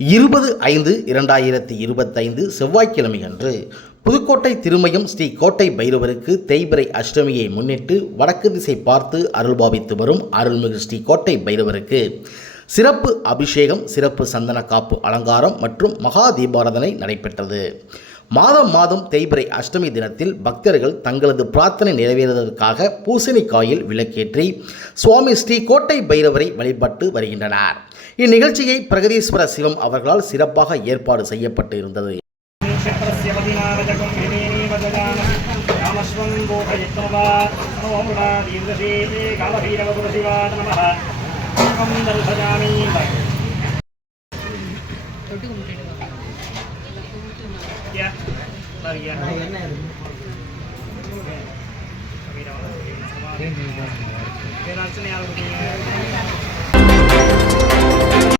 இருபது ஐந்து இரண்டாயிரத்தி இருபத்தைந்து செவ்வாய்க்கிழமை அன்று புதுக்கோட்டை திருமயம் ஸ்ரீ கோட்டை பைரவருக்கு தேய்பிரை அஷ்டமியை முன்னிட்டு வடக்கு திசை பார்த்து அருள்பாவித்து வரும் அருள்மிகு ஸ்ரீ கோட்டை பைரவருக்கு சிறப்பு அபிஷேகம் சிறப்பு சந்தன காப்பு அலங்காரம் மற்றும் மகா தீபாராதனை நடைபெற்றது. மாதம் மாதம் தேய்பிரை அஷ்டமி தினத்தில் பக்தர்கள் தங்களது பிரார்த்தனை நிறைவேறுவதற்காக பூசணிக்காயில் விளக்கேற்றி சுவாமி ஸ்ரீ கோட்டை பைரவரை வழிபட்டு வருகின்றனர். இந்நிகழ்ச்சியை பிரகதீஸ்வர சிவம் அவர்களால் சிறப்பாக ஏற்பாடு செய்யப்பட்டு இருந்தது தொட்டு கும்பிட்டு ya. Lari ya Terima kasih.